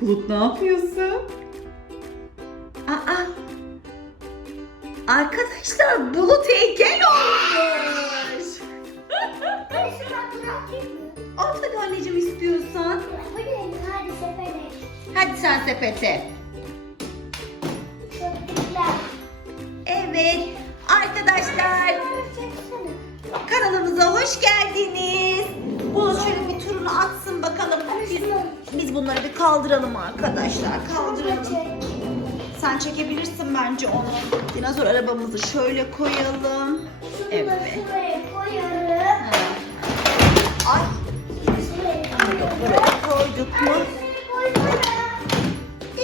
Bulut ne yapıyorsun? Aa. Arkadaşlar Bulut heykel olmuş. Ben mı? Hadi anneciğim istiyorsan. Hadi hadi sefere. Hadi sen sepete. Evet. Arkadaşlar Çeksene. kanalımıza hoş geldiniz. Bulut şöyle bir turunu atsın bakalım. Biz, biz bunları bir kaldıralım arkadaşlar. Kaldıralım. Sen çekebilirsin bence onu. Dinozor arabamızı şöyle koyalım. Evet. Ay buraya koyduk mu?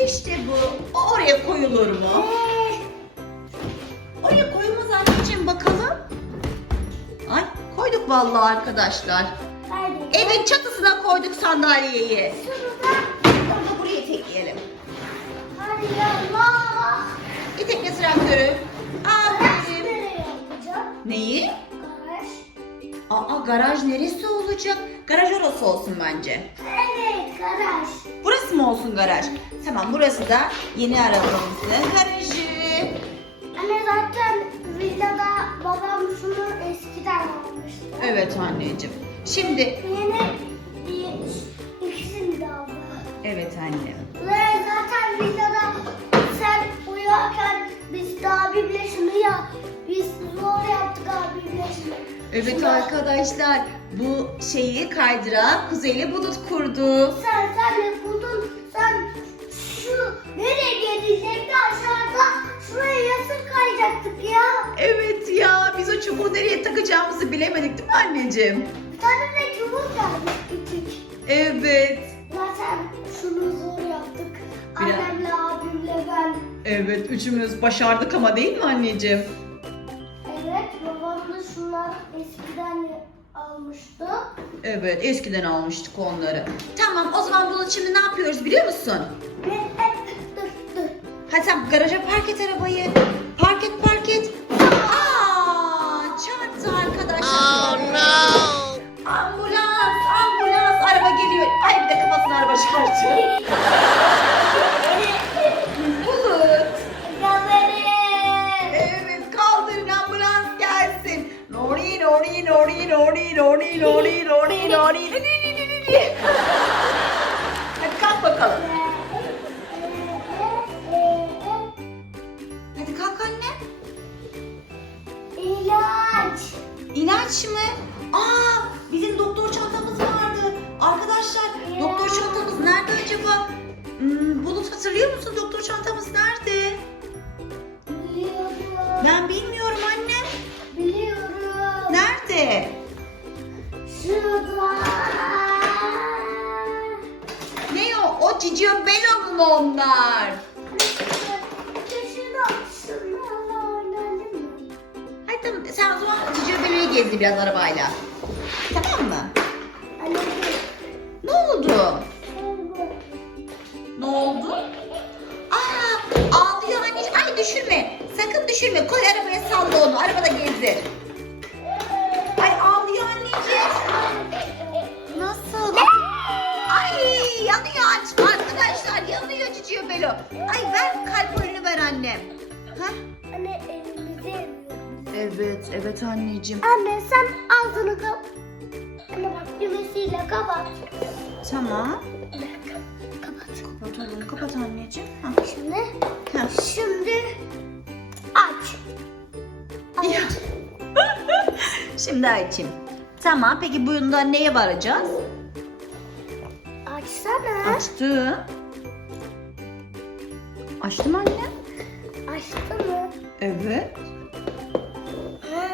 İşte bu. O oraya koyulur mu? Oraya koyulmaz anneciğim bakalım. Ay koyduk vallahi arkadaşlar. Evin çatısına koyduk sandalyeyi. Onu buraya tekleyelim. Hadi yallah. İtekle traktörü. Aferin. Neyi? Garaj. Aa garaj neresi olacak? Garaj orası olsun bence. Evet garaj. Burası mı olsun garaj? Tamam burası da yeni arabamızın garajı. Anne zaten villada babam şunu eskiden almıştı. Evet anneciğim. Şimdi Yeni bir- ikisini de aldı. evet annem. Ve zaten villada sen uyurken biz de abimle şunu yap. Biz zor yaptık abimle şunu. Evet Şunu- arkadaşlar bu şeyi kaydırak Kuzeyli Bulut kurdu. Sen sen de buldun. Sen şu nereye gelecekti aşağıda şuraya yasır kayacaktık ya. Evet ya biz o çubuğu nereye takacağımızı bilemedik değil mi anneciğim? Bir tane de çubuk küçük. Evet. Zaten şunu zor yaptık. Biraz- Annemle abimle ben. Evet üçümüz başardık ama değil mi anneciğim? Evet babam da şunlar eskiden almıştı. Evet eskiden almıştık onları. Tamam o zaman Bulut şimdi ne yapıyoruz biliyor musun? Dur dur. Hadi sen garaja park et arabayı. Park et li, li, li, li. Hadi kalk bakalım. Hadi kalk anne. İlaç. İlaç mı? Aa bizim doktor çantamız vardı. Arkadaşlar doktor çantamız nerede acaba? Hmm, Bulut hatırlıyor musun doktor çantamız nerede? Cicio Bello'nun onlar. Hadi tamam sen o zaman Cicio Bello'yu gezdi biraz arabayla. Tamam mı? Ne oldu? Ne oldu? Aa ağlıyor anneciğim. Ay düşürme. Sakın düşürme. Koy arabaya salla onu. Arabada gezdir. Arkadaşlar yanıyor Cicio Bello. Ay ver kalp oyunu ver annem. Ha? Anne elimizi. Evet, evet anneciğim. Anne sen ağzını kap. Anne bak düğmesiyle kapat. Tamam. Kapat. Kapatalım. Kapat anneciğim. Ha. Şimdi, Ha. şimdi aç. Ya. Şimdi açayım. Tamam. Peki bunda neye varacağız? Açsana. Açtı. Açtım anne. Açtı mı? Evet. Ha.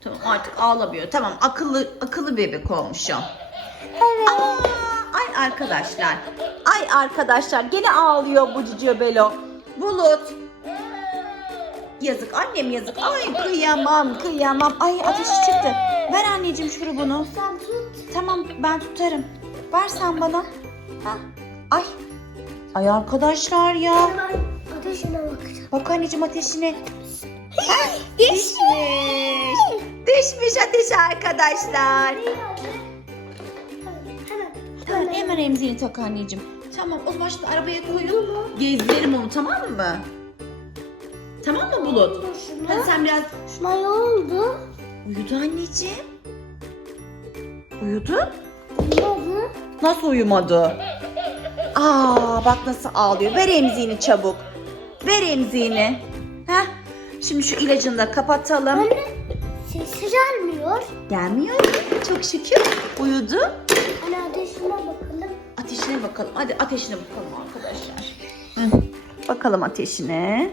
Tamam artık ağlamıyor. Tamam akıllı akıllı bebek olmuş o. Evet. Aa, ay arkadaşlar. Ay arkadaşlar gene ağlıyor bu Cicio Belo. Bulut. Yazık annem yazık. Ay kıyamam kıyamam. Ay ateşi çıktı. Ver anneciğim şurubunu. Sen tut. Tamam ben tutarım. Ver sen bana. Ha. Ay. Ay arkadaşlar ya. Ben ateşine bakacağım. Bak anneciğim ateşine. Düşmüş. Düşmüş. Ateşi arkadaşlar. Hemen. Hemen emziğini tak anneciğim. Tamam o zaman şimdi arabaya koyup gezdirelim onu tamam mı? Tamam mı Bulut? Hadi sen biraz şuna ne oldu? uyudu anneciğim. Uyudu? Ne oldu? Nasıl uyumadı? Aa bak nasıl ağlıyor. Ver emziğini çabuk. Ver emziğini. Heh. Şimdi şu ilacını da kapatalım. Anne sesi gelmiyor. Gelmiyor. Çok şükür. Uyudu. Hani ateşine bakalım. Ateşine bakalım. Hadi ateşine bakalım arkadaşlar. Hı. Bakalım ateşine.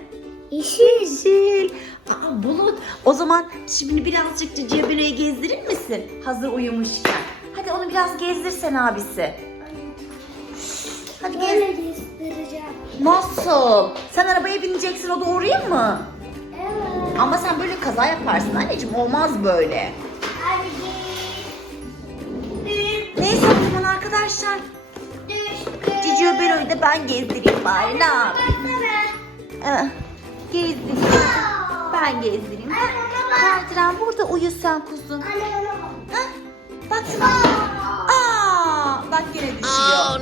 Yeşil. Yeşil. Aa Bulut. O zaman şimdi birazcık Cici Bire'yi gezdirir misin? Hazır uyumuşken. Hadi onu biraz gezdirsen abisi. Hadi. Böyle göstereceğim. Nasıl? Sen arabaya bineceksin o doğrayayım mı? Evet. Ama sen böyle kaza yaparsın anneciğim olmaz böyle. Neyse o zaman arkadaşlar. Cici Bero'yu da ben gezdireyim bari ne yapayım? Ah, Gezdireyim. Ben gezdireyim. Kaydıran burada uyu sen kuzum. Anne bak. Aa, bak yine düşüyor.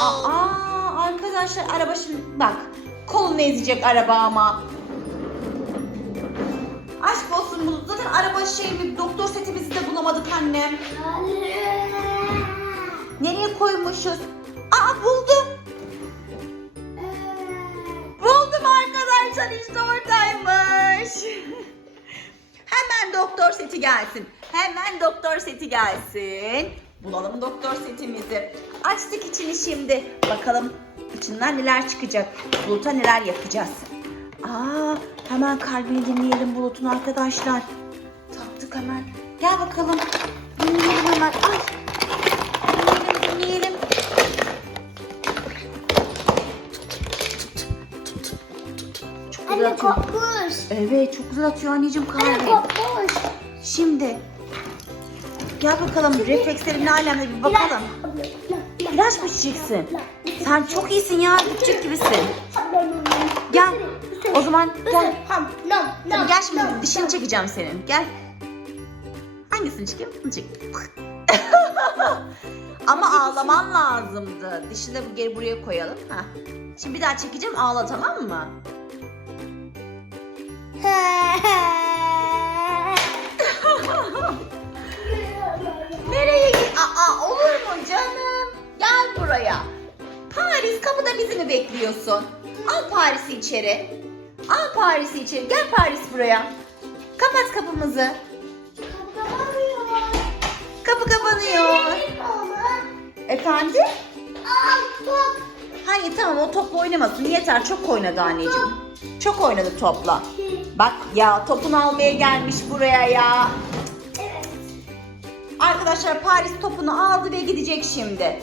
Aa, arkadaşlar araba şimdi bak. Kolunu ezecek araba ama. Aşk olsun bu. Zaten araba şeyimi, doktor setimizi de bulamadık annem. Anne. Nereye koymuşuz? Aa buldum. Buldum arkadaşlar işte oradaymış. Hemen doktor seti gelsin. Hemen doktor seti gelsin. Bulalım doktor setimizi. Açtık içini şimdi. Bakalım içinden neler çıkacak. Bulut'a neler yapacağız. Aa, hemen kalbini dinleyelim Bulut'un arkadaşlar. Taktık hemen. Gel bakalım. Dinleyelim hemen. Ay. Dinleyelim dinleyelim. Çok güzel Anne atıyor. kopmuş. Evet çok güzel atıyor anneciğim Anne kalbi. kopmuş. Şimdi gel bakalım reflekslerin ne alemde bir bakalım. İlaç mı içeceksin? Sen çok iyisin ya gidecek gibisin. Gel. O zaman gel. Tabii gel şimdi dişini çekeceğim senin. Gel. Hangisini çekeyim? Bunu çek. Ama ağlaman lazımdı. Dişini de geri buraya koyalım. Heh. Şimdi bir daha çekeceğim ağla tamam mı? buraya. Paris kapıda bizi mi bekliyorsun? Al Paris'i içeri. Al Paris'i içeri. Gel Paris buraya. Kapat kapımızı. Kapı kapanıyor. Efendim? Hayır tamam o topla oynamasın. Yeter çok oynadı anneciğim. Çok oynadı topla. Bak ya topunu almaya gelmiş buraya ya. Arkadaşlar Paris topunu aldı ve gidecek şimdi.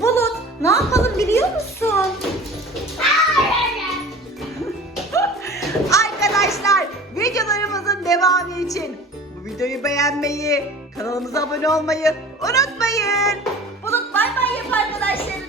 Bulut ne yapalım biliyor musun? Arkadaşlar videolarımızın devamı için bu videoyu beğenmeyi, kanalımıza abone olmayı unutmayın. Bulut bay bay yap arkadaşlarına.